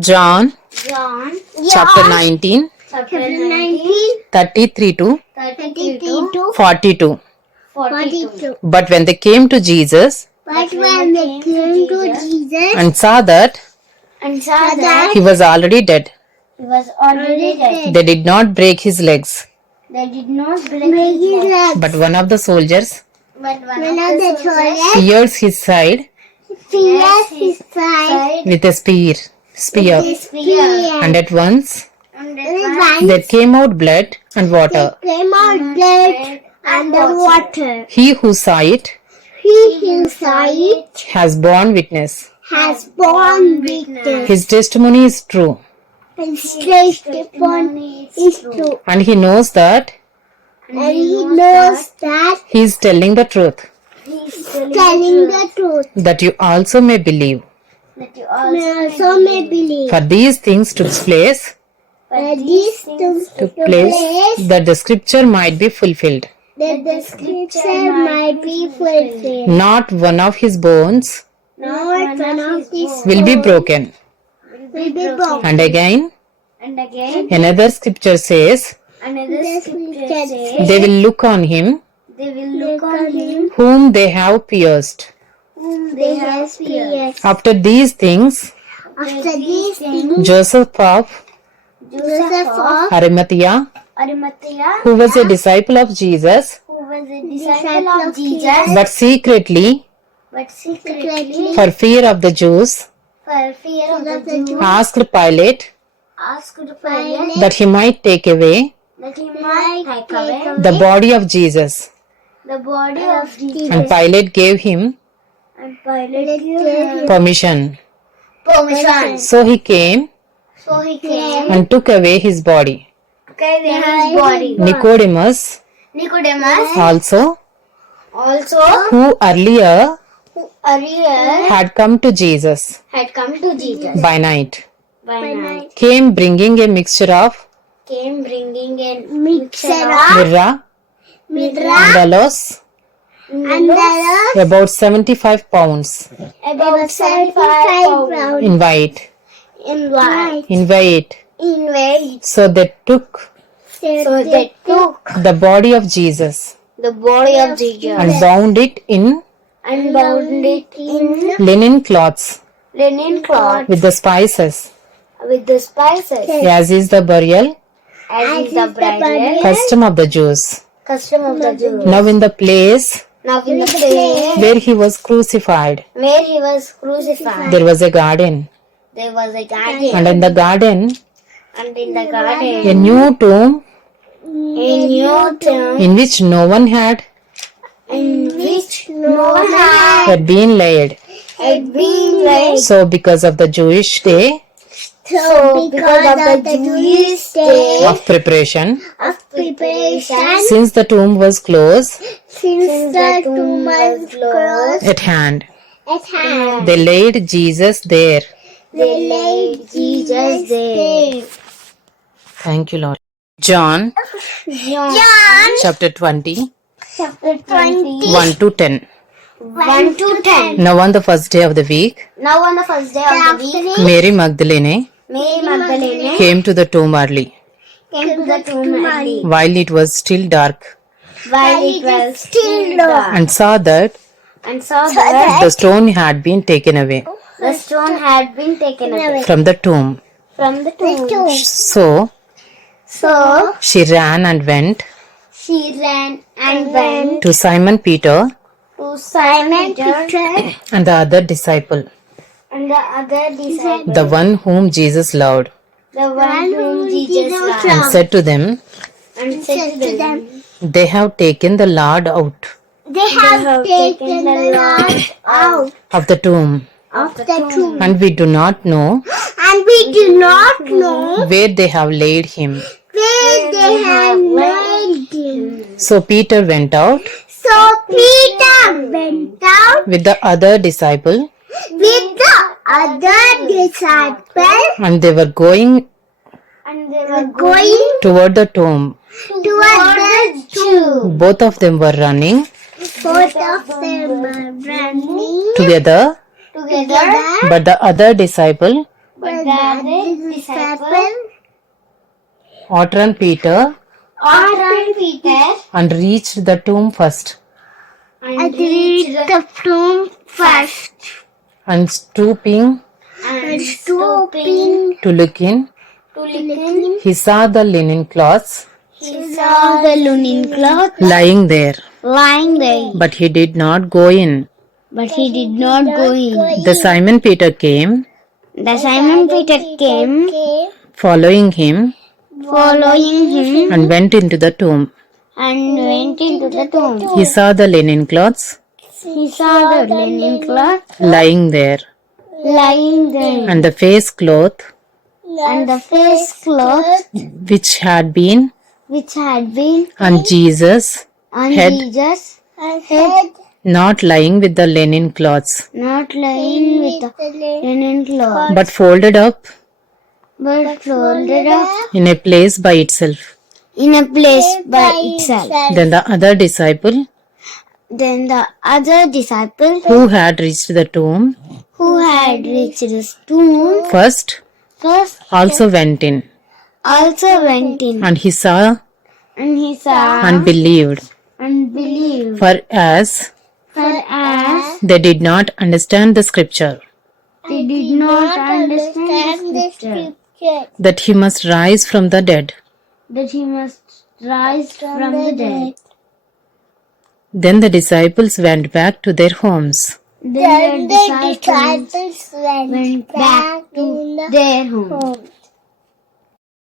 John John chapter 19, chapter 19 33 to 33 to 42. 42. But when they came to Jesus But when they came to Jesus and saw that and saw that he was already dead, he was already dead, they did not break his legs. they did not break his legs. But one of the soldiers But one of the soldiers pierced his side pierced his side with a spear, with his spear. and at once And at there came out blood and water. came out blood and the water. He who saw it He who saw it has borne witness. has borne witness. His testimony is true, His testimony is true. and he knows that And he knows that he is telling the truth, he is telling the truth. that you also may believe. That you also may believe. For these things took place, But these things took place that the scripture might be fulfilled. that the scripture might be fulfilled. Not one of his bones Not one of these will be broken. will be broken. And again, And again, another scripture says, another scripture says, they will look on him they will look on him whom they have pierced. whom they have pierced. After these things, After these things, Joseph of Joseph of Arimathea, Arimathea, who was a disciple of Jesus, who was a disciple of Jesus, but secretly, but secretly, for fear of the Jews, for fear of the Jews, asked Pilate asked Pilate that he might take away that he might take away the body of Jesus. the body of Jesus. And Pilate gave him And Pilate gave him permission. permission. So he came So he came, and took away his body. took away his body. Nicodemus Nicodemus also, also, who earlier who earlier had come to Jesus had come to Jesus by night, by night, came bringing a mixture of came bringing a mixture of myrrh mirror and aloes, and the about 75 pounds, about 75 pounds in white. in white. In white. In white. So they took So they took the body of Jesus the body of Jesus and bound it in and bound it in linen cloths linen cloth with the spices, with the spices, as is the burial as is the burial custom of the Jews. custom of the Jews. Now in the place Now in the place where he was crucified, where he was crucified, there was a garden, there was a garden, and in the garden and in the garden a new tomb a new tomb in which no one had in which no one had been laid. been laid. So because of the Jewish day So because of the Jewish day of preparation, of preparation, since the tomb was closed since the tomb was closed at hand, at hand, they laid Jesus there. they laid Jesus there. Thank you, Lord. John John chapter 20, chapter 20, 1 to 10. 1 to 10. Now on the first day of the week, Now on the first day of the week, Mary Magdalene Mary Magdalene came to the tomb early, came to the tomb early, while it was still dark, while it was still dark, and saw that and saw that the stone had been taken away the stone had been taken away from the tomb. from the tomb. So So she ran and went she ran and went to Simon Peter to Simon Peter and the other disciple, and the other disciple, the one whom Jesus loved, the one whom Jesus loved, and said to them, and said to them, they have taken the Lord out they have taken the Lord out of the tomb, of the tomb, and we do not know and we do not know where they have laid him. where they have laid him. So Peter went out So Peter went out with the other disciple, with the other disciple, and they were going and they were going toward the tomb. toward the tomb. Both of them were running Both of them were running together, together, but the other disciple But the other disciple outrun Peter outrun Peter and reached the tomb first, and reached the tomb first. and stooping And stooping to look in, to listen, he saw the linen cloths he saw the linen cloth lying there, lying there. but he did not go in. But he did not go in. The Simon Peter came, The Simon Peter came, following him, following him, and went into the tomb. and went into the tomb. He saw the linen cloths He saw the linen cloth lying there, lying there, and the face cloth and the face cloth which had been which had been on Jesus' on head, Jesus' head, not lying with the linen cloths, not lying with the linen cloth, but folded up but folded up in a place by itself. in a place by itself. Then the other disciple Then the other disciple who had reached the tomb who had reached the tomb first first also went in, also went in, and he saw and he saw and believed. and believed. For as For as they did not understand the scripture, they did not understand the scripture, that he must rise from the dead. that he must rise from the dead. Then the disciples went back to their homes. Then the disciples went back to their home.